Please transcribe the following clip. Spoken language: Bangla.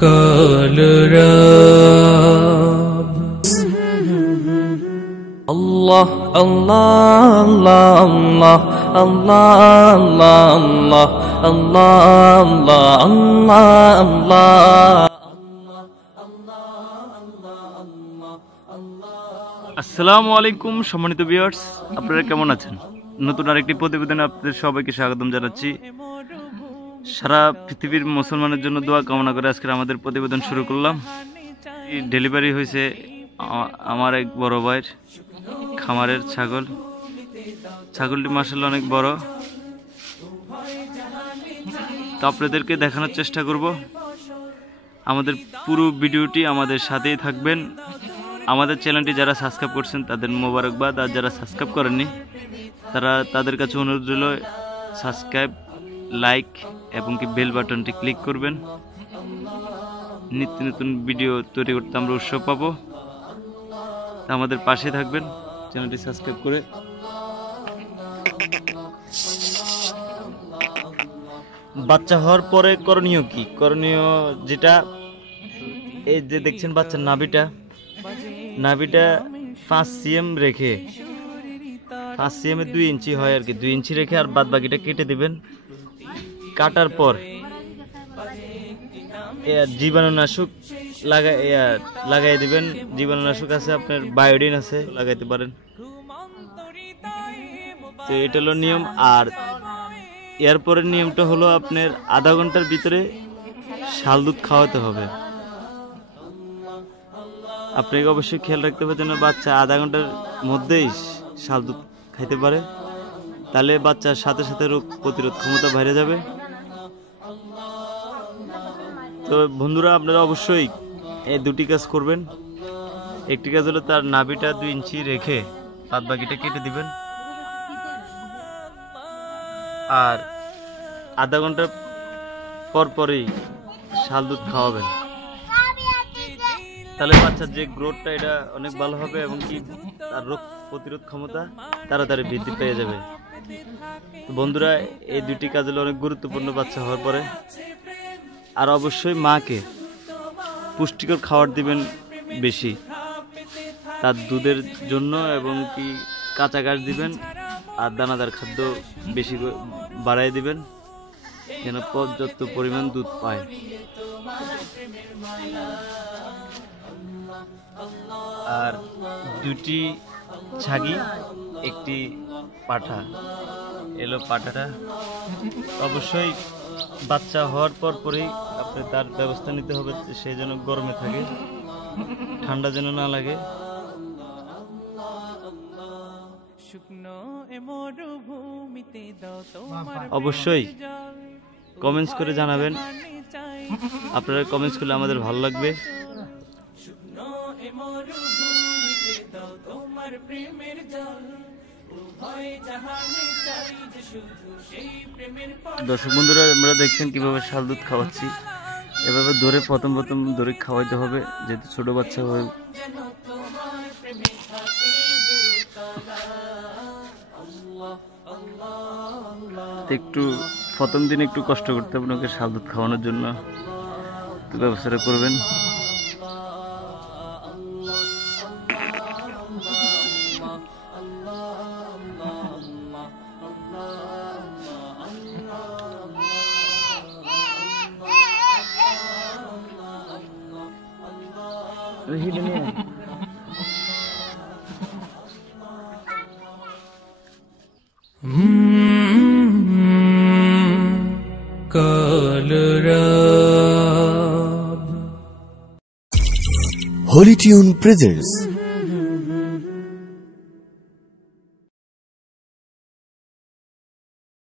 কালরাব আল্লাহ আল্লাহ আল্লাহ আল্লাহ আল্লাহ আল্লাহ আল্লাহ আল্লাহ। আসসালামু আলাইকুম সম্মানিত ভিউয়ার্স, আপনারা কেমন আছেন? নতুন আরেকটি প্রতিবেদনে আপনাদের সবাইকে স্বাগতম জানাচ্ছি। সারা পৃথিবীর মুসলমানের জন্য দোয়া কামনা করে আজকে আমাদের প্রতিবেদন শুরু করলাম। ডেলিভারি হয়েছে আমার এক বড় ভাইয়ের খামারের ছাগলটি মাশাআল্লাহ অনেক বড়। তো আপনাদেরকে দেখানোর চেষ্টা করব। আমাদের পুরো ভিডিওটি আমাদের সাথেই থাকবেন। আমাদের চ্যানেলটি যারা সাবস্ক্রাইব করছেন তাদের মোবারকবাদ, আর যারা সাবস্ক্রাইব করেননি তাদের কাছে অনুরোধ রইল সাবস্ক্রাইব, লাইক এবং কি বেল বাটনটি ক্লিক করবেন। নিত্য নতুন ভিডিও তৈরি করতে আমরা উৎসাহ পাবো। আমাদের পাশে থাকবেন চ্যানেলটি সাবস্ক্রাইব করে। বাচ্চা হওয়ার পরে করণীয় কি? করণীয় যেটা, এই যে দেখছেন বাচ্চার নাভিটা 5 cm রেখে, 5 cm 2 ইঞ্চি হয় আর কি, 2 ইঞ্চি রেখে আর বাদ বাকিটা কেটে দিবেন। কাটার পর জীবাণুনাশক লাগাই দিবেন। জীবাণুনাশক আছে আপনার, বায়োডিন আছে, লাগাইতে পারেন। তো এটা হলো নিয়ম। আর এরপরের নিয়মটা হলো আপনার আধা ঘন্টার ভিতরে শাল দুধ খাওয়াতে হবে। আপনাকে অবশ্যই খেয়াল রাখতে হবে যেন বাচ্চা আধা ঘন্টার মধ্যেই শাল দুধ খাইতে পারে, তাহলে বাচ্চার সাথে সাথে রোগ প্রতিরোধ ক্ষমতা বেড়ে যাবে। তো বন্ধুরা, আপনারা অবশ্যই এই দুটি কাজ করবেন। একটি কাজ হলো তার নাভিটা 2 ইঞ্চি রেখে বাদ বাকিটা কেটে দিবেন, আর আধা ঘন্টা পরই শাল দুধ খাওয়াবেন। তাহলে বাচ্চার যে গ্রোথটা এটা অনেক ভালো হবে এবং কি তার রোগ প্রতিরোধ ক্ষমতা তাড়াতাড়ি বৃদ্ধি পেয়ে যাবে। বন্ধুরা, এই দুটি কাজ হলো অনেক গুরুত্বপূর্ণ বাচ্চা হওয়ার পরে। আর অবশ্যই মাকে পুষ্টিকর খাবার দিবেন বেশি তার দুধের জন্য, এবং কি কাঁচা ঘাস দিবেন আর দানাদার খাদ্য বেশি বাড়াই দিবেন যেন পর্যাপ্ত পরিমাণ দুধ পায়। আর 2টি ছাগি, একটি পাঠা, এলো পাঠাটা অবশ্যই বাচ্চা হওয়ার পরই আপনি তার ব্যবস্থা নিতে হবে, সে যেন গরমে থাকে, ঠান্ডা যেন না লাগে। অবশ্যই কমেন্টস করে জানাবেন। আপনারা কমেন্টস করলে আমাদের ভালো লাগবে। দর্শক বন্ধুরা, আমরা দেখছেন কিভাবে শাল দুধ খাওয়াচ্ছি। এভাবে ধরে প্রথম ধরে খাওয়াইতে হবে, যেহেতু ছোট বাচ্চা হয়। একটু প্রথম দিন একটু কষ্ট করতে হবে আপনাকে শাল দুধ খাওয়ানোর জন্য, তো ব্যবস্থাটা করবেন। কালরাব Holy Tune presents